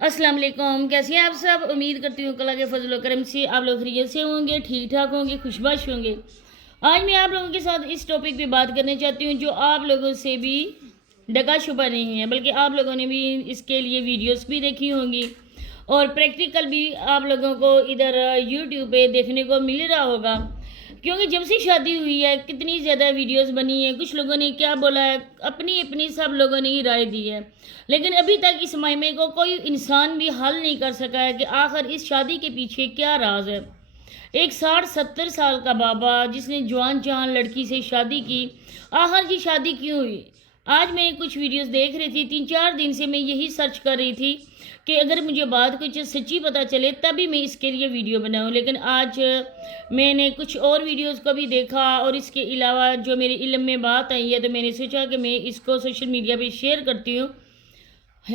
अस्सलाम वालेकुम। कैसे हैं आप सब? उम्मीद करती हूँ अल्लाह के फजल व करम से आप लोग खैरियत से होंगे, ठीक ठाक होंगे, खुशबाश होंगे। आज मैं आप लोगों के साथ इस टॉपिक पे बात करना चाहती हूँ जो आप लोगों से भी ढका छुपा नहीं है, बल्कि आप लोगों ने भी इसके लिए वीडियोस भी देखी होंगी और प्रैक्टिकल भी आप लोगों को इधर यूट्यूब पे देखने को मिल रहा होगा। क्योंकि जब से शादी हुई है कितनी ज़्यादा वीडियोस बनी है, कुछ लोगों ने क्या बोला है, अपनी अपनी सब लोगों ने ही राय दी है, लेकिन अभी तक इस मायने को कोई इंसान भी हल नहीं कर सका है कि आखिर इस शादी के पीछे क्या राज है। एक 60-70 साल का बाबा जिसने जवान जहान लड़की से शादी की, आखिर ये शादी क्यों हुई? आज मैं कुछ वीडियोस देख रही थी, 3-4 दिन से मैं यही सर्च कर रही थी कि अगर मुझे बात कुछ सच्ची पता चले तभी मैं इसके लिए वीडियो बनाऊं। लेकिन आज मैंने कुछ और वीडियोस को भी देखा और इसके अलावा जो मेरे इल्म में बात आई है तो मैंने सोचा कि मैं इसको सोशल मीडिया पे शेयर करती हूँ।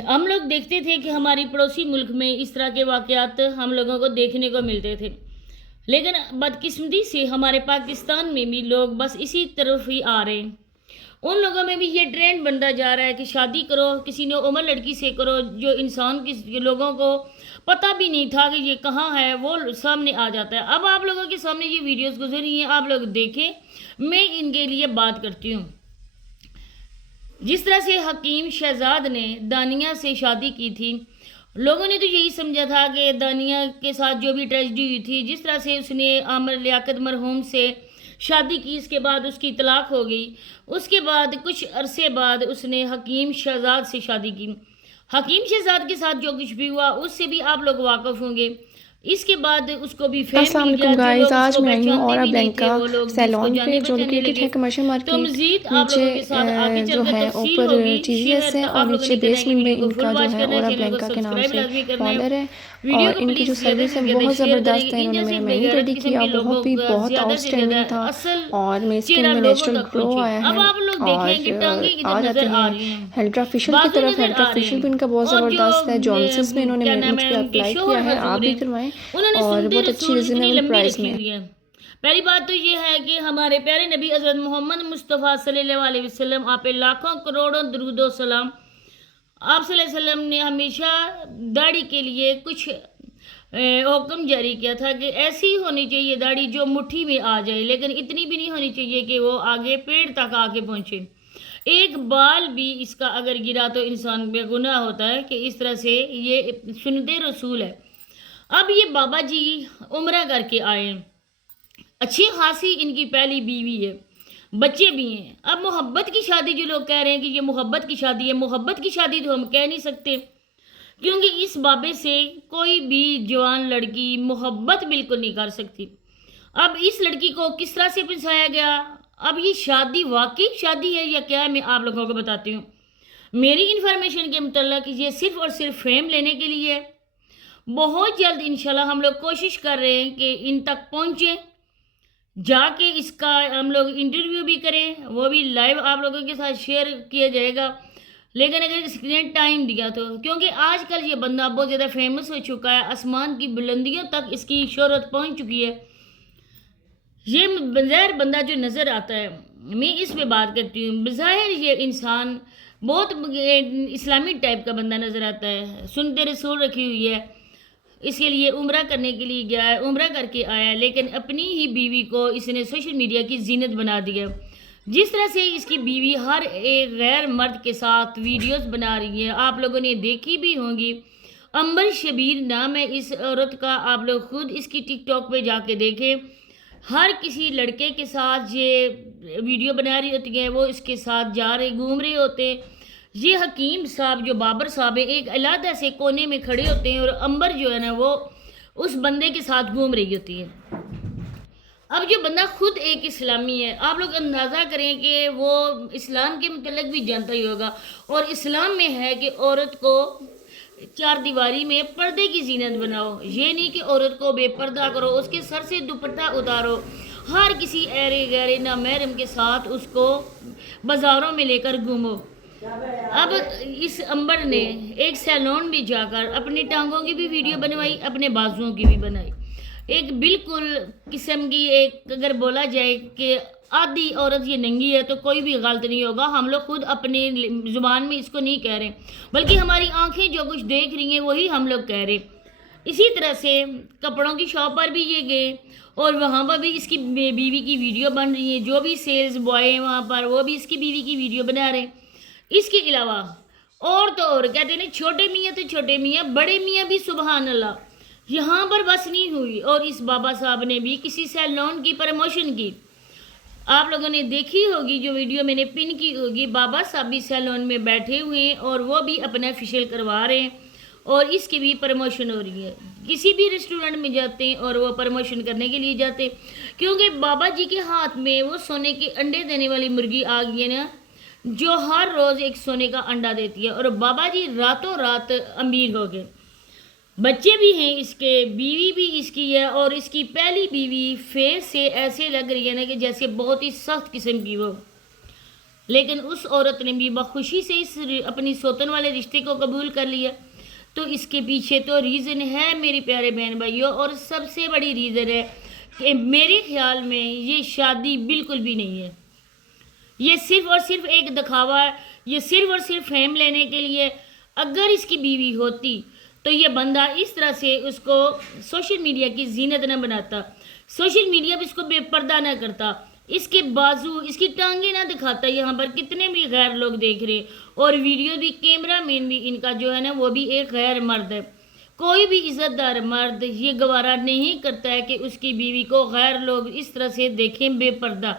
हम लोग देखते थे कि हमारी पड़ोसी मुल्क में इस तरह के वाक़यात हम लोगों को देखने को मिलते थे, लेकिन बदकिस्मती से हमारे पाकिस्तान में भी लोग बस इसी तरफ ही आ रहे हैं। उन लोगों में भी ये ट्रेंड बनता जा रहा है कि शादी करो, किसी ने उम्र लड़की से करो, जो इंसान की लोगों को पता भी नहीं था कि ये कहाँ है वो सामने आ जाता है। अब आप लोगों के सामने ये वीडियोस गुजरी हैं, आप लोग देखें, मैं इनके लिए बात करती हूँ। जिस तरह से हकीम शहजाद ने दानिया से शादी की थी, लोगों ने तो यही समझा था कि दानिया के साथ जो भी ट्रेजेडी हुई थी, जिस तरह से उसने आमिर लियाकत मरहूम से शादी की, इसके बाद उसकी तलाक हो गई, उसके बाद कुछ अरसे बाद उसने हकीम शहजाद से शादी की। हकीम शहजाद के साथ जो कुछ भी हुआ उससे भी आप लोग वाकिफ होंगे। इसके बाद उसको भी फेम अस्सलाम मिल गया, वालेकुम जो लोग गाइस। आज उसको मैं आई हूँ पहचानते और भी नहीं थे ब्लैंका वो लोग भी उसको सैलून जानने पे जो पहचानने लोकेटेड लगे। है कमर्शियल तो मार्केट मजीद आप नीचे लोगों के साथ आगे जो चलकर है तफसील ऊपर होगी, TVS शेयर है और आप लोगों नीचे ने करना है कि बेसमेंट में वीडियो को फुल इनका जो वॉच है करना है, और चैनल को ब्लैंका के नाम सब्सक्राइब से लाजमी करना है, पार्लर है। वीडियो और को इनकी जो प्लीज़ ज़्यादा सर्विस से है ज़्यादा बहुत शेयर ज़बरदस्त है, करेंगे। इन इन्होंने जैसे मेरा मेहंदी बेगैरत रेडी किस्म किया, के बहुत लोगों भी का बहुत ज़्यादा से ज़्यादा आउटस्टैंडिंग था असल और मेरी स्किन चेहरा में लोगों नेचुरल तक ग्लो पहुंचे। आया अब है। आप लोग देखें कि टांगे और इधर आ जाते नज़र आ हैं रही हैं, हेल्ड्रा फेशियल की बाजू तरफ। नज़र हेल्ड्रा आ रहे फेशियल भी इनका हैं, बहुत और जो ज़बरदस्त है। जॉनसन्स में इन्होंने क्या मेरे नाम मुझ है पर उनके अप्लाई शोहर किया है, आप हजूर भी हैं, करवाएं उन्होंने और सुनते बहुत अच्छी रसूल इतनी रिजनेबल लंबी प्राइस रखी में। हुई है। पहली बात तो ये है कि हमारे प्यारे नबी हज़रत मोहम्मद मुस्तफ़ा सल्लल्लाहु अलैहि वसल्लम आप पे लाखों करोड़ों दरूद व सलाम। आप सल्लल्लाहु अलैहि वसल्लम ने हमेशा दाढ़ी के लिए कुछ हुक्म जारी किया था कि ऐसी होनी चाहिए दाढ़ी जो मुट्ठी में आ जाए, लेकिन इतनी भी नहीं होनी चाहिए कि वो आगे पेड़ तक आके पहुंचे। एक बाल भी इसका अगर गिरा तो इंसान बेगुनाह होता है कि इस तरह से ये सुन्नते रसूल है। अब ये बाबा जी उम्रा करके आए, अच्छी खासी इनकी पहली बीवी है, बच्चे भी हैं। अब मोहब्बत की शादी जो लोग कह रहे हैं कि ये मोहब्बत की शादी है, मोहब्बत की शादी तो हम कह नहीं सकते, क्योंकि इस बाबे से कोई भी जवान लड़की मोहब्बत बिल्कुल नहीं कर सकती। अब इस लड़की को किस तरह से फंसाया गया, अब ये शादी वाकई शादी है या क्या है, मैं आप लोगों को बताती हूँ। मेरी इन्फॉर्मेशन के मुताबिक ये सिर्फ और सिर्फ फेम लेने के लिए है। बहुत जल्द इंशाल्लाह हम लोग कोशिश कर रहे हैं कि इन तक पहुँचे, जाके इसका हम लोग इंटरव्यू भी करें, वो भी लाइव आप लोगों के साथ शेयर किया जाएगा। लेकिन अगर इसने टाइम दिया तो, क्योंकि आजकल ये बंदा बहुत ज़्यादा फेमस हो चुका है, आसमान की बुलंदियों तक इसकी शोहरत पहुंच चुकी है। ये बज़ाहिर बंदा जो नज़र आता है, मैं इस पे बात करती हूँ, बज़ाहिर ये इंसान बहुत इस्लामिक टाइप का बंदा नज़र आता है, सुनते रसूल रखी हुई है, इसके लिए उम्रा करने के लिए गया है, उम्रा करके आया है, लेकिन अपनी ही बीवी को इसने सोशल मीडिया की जीनत बना दिया। जिस तरह से इसकी बीवी हर एक गैर मर्द के साथ वीडियोस बना रही है, आप लोगों ने देखी भी होंगी। अंबर शबीर नाम है इस औरत का, आप लोग खुद इसकी टिकटॉक पे जाके देखें। हर किसी लड़के के साथ ये वीडियो बना रही होती है, वो इसके साथ जा रहे घूम रहे होते हैं। ये हकीम साहब जो बाबर साहब है एक अलग से कोने में खड़े होते हैं और अंबर जो है ना वो उस बंदे के साथ घूम रही होती है। अब जो बंदा खुद एक इस्लामी है, आप लोग अंदाज़ा करें कि वो इस्लाम के मतलब भी जानता ही होगा, और इस्लाम में है कि औरत को चार दीवारी में पर्दे की जीनत बनाओ, ये नहीं कि औरत को बेपर्दा करो, उसके सर से दुपट्टा उतारो, हर किसी ऐरे गैरे ना महरम के साथ उसको बाज़ारों में लेकर घूमो। अब इस अंबर ने एक सैलून में जाकर अपनी टांगों की भी वीडियो बनवाई, अपने बाजुओं की भी बनाई। एक बिल्कुल किस्म की एक अगर बोला जाए कि آدھی عورت یہ ننگی ہے تو کوئی بھی غلط نہیں ہوگا. ہم لوگ خود اپنے زبان میں اس کو نہیں کہہ رہے, بلکہ ہماری آنکھیں جو کچھ دیکھ رہی ہیں وہی ہم لوگ کہہ رہے. اسی طرح سے کپڑوں کی شاپ پر بھی یہ گئے اور وہاں پر بھی اس کی بیوی کی ویڈیو بن رہی ہے. جو بھی سیلز بوائے ہیں وہاں پر وہ بھی اس کی بیوی کی ویڈیو بنا رہے ہیں. اس کے علاوہ اور تو اور کہتے ہیں چھوٹے میاں تو چھوٹے میاں, بڑے میاں بھی سبحان اللہ. یہاں پر بس نہیں ہوئی اور اس بابا صاحب نے بھی کسی سیلون کی پروموشن کی. آپ لوگوں نے دیکھی ہوگی جو ویڈیو میں نے پن کی ہوگی, بابا صاحب بھی سیلون میں بیٹھے ہوئے ہیں اور وہ بھی اپنا فیشیل کروا رہے ہیں اور اس کی بھی پروموشن ہو رہی ہے. کسی بھی ریسٹورنٹ میں جاتے ہیں اور وہ پروموشن کرنے کے لیے جاتے ہیں کیونکہ بابا جی کے ہاتھ میں وہ سونے کے انڈے دینے والی مرغی آ گئی ہے نا, جو ہر روز ایک سونے کا انڈا دیتی ہے. اور بابا جی راتوں رات امیر ہو گئے. بچے بھی ہیں اس کے, بیوی بھی اس کی ہے اور اس کی پہلی بیوی فیس سے ایسے لگ رہی ہے نا کہ جیسے بہت ہی سخت قسم کی وہ. لیکن اس عورت نے بھی بخوشی سے اس اپنی سوتن والے رشتے کو قبول کر لیا. تو اس کے پیچھے تو ریزن ہے میری پیارے بہن بھائیوں, اور سب سے بڑی ریزن ہے کہ میرے خیال میں یہ شادی بالکل بھی نہیں ہے. یہ صرف اور صرف ایک دکھاوا ہے, یہ صرف اور صرف فیم لینے کے لیے. اگر اس کی بیوی ہوتی تو یہ بندہ اس طرح سے اس کو سوشل میڈیا کی زینت نہ بناتا, سوشل میڈیا پہ اس کو بے پردہ نہ کرتا, اس کے بازو اس کی ٹانگیں نہ دکھاتا. یہاں پر کتنے بھی غیر لوگ دیکھ رہے اور ویڈیو بھی, کیمرہ مین بھی ان کا جو ہے نا وہ بھی ایک غیر مرد ہے. کوئی بھی عزت دار مرد یہ گوارا نہیں کرتا ہے کہ اس کی بیوی کو غیر لوگ اس طرح سے دیکھیں بے پردہ.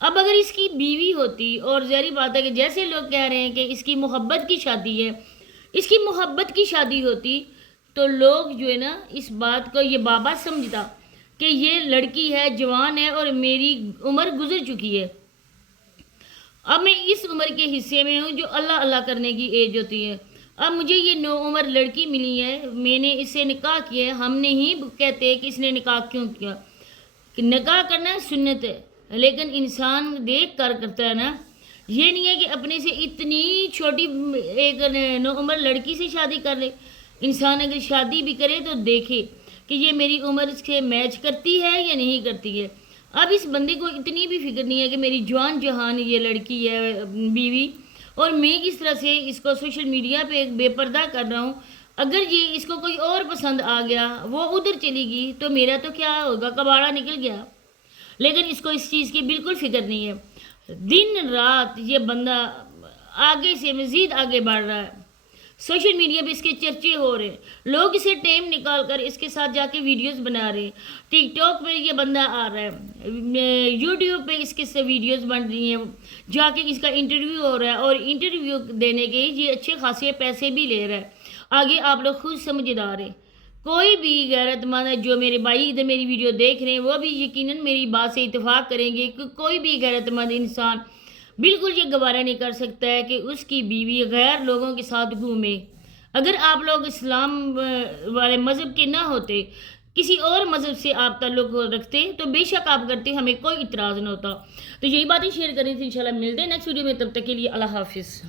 اب اگر اس کی بیوی ہوتی, اور ظاہری بات ہے کہ جیسے لوگ کہہ رہے ہیں کہ اس کی محبت کی شادی ہے, اس کی محبت کی شادی ہوتی تو لوگ جو ہے نا اس بات کو یہ بابا سمجھتا کہ یہ لڑکی ہے, جوان ہے اور میری عمر گزر چکی ہے. اب میں اس عمر کے حصے میں ہوں جو اللہ اللہ کرنے کی ایج ہوتی ہے. اب مجھے یہ نو عمر لڑکی ملی ہے, میں نے اس سے نکاح کیا ہے. ہم نہیں کہتے کہ اس نے نکاح کیوں کیا, کہ نکاح کرنا سنت ہے, لیکن انسان دیکھ کر کرتا ہے نا. یہ نہیں ہے کہ اپنے سے اتنی چھوٹی ایک نو عمر لڑکی سے شادی کر لے. انسان اگر شادی بھی کرے تو دیکھے کہ یہ میری عمر سے میچ کرتی ہے یا نہیں کرتی ہے. اب اس بندے کو اتنی بھی فکر نہیں ہے کہ میری جوان جہان یہ لڑکی ہے بیوی, اور میں اس طرح سے اس کو سوشل میڈیا پہ ایک بے پردہ کر رہا ہوں. اگر یہ اس کو کوئی اور پسند آ گیا, وہ ادھر چلی گئی, تو میرا تو کیا ہوگا, کباڑا نکل گیا. لیکن اس کو اس چیز کی بالکل فکر نہیں ہے. دن رات یہ بندہ آگے سے مزید آگے بڑھ رہا ہے. سوشل میڈیا پہ اس کے چرچے ہو رہے ہیں, لوگ اسے ٹائم نکال کر اس کے ساتھ جا کے ویڈیوز بنا رہے ہیں. ٹک ٹاک پہ یہ بندہ آ رہا ہے, یوٹیوب پہ اس کے سے ویڈیوز بن رہی ہیں, جا کے اس کا انٹرویو ہو رہا ہے, اور انٹرویو دینے کے یہ اچھے خاصے پیسے بھی لے رہا ہے. آگے آپ لوگ خود سمجھدار ہیں. کوئی بھی غیرت مند ہے, جو میرے بھائی ادھر میری ویڈیو دیکھ رہے ہیں وہ بھی یقیناً میری بات سے اتفاق کریں گے کہ کوئی بھی غیرت مند انسان بالکل یہ گوارا نہیں کر سکتا ہے کہ اس کی بیوی غیر لوگوں کے ساتھ گھومے. اگر آپ لوگ اسلام والے مذہب کے نہ ہوتے, کسی اور مذہب سے آپ تعلق رکھتے, تو بے شک آپ کرتے, ہمیں کوئی اعتراض نہ ہوتا. تو یہی باتیں شیئر کریں تھی. انشاءاللہ ملتے ہیں نیکسٹ ویڈیو میں, تب تک کے لیے اللہ حافظ.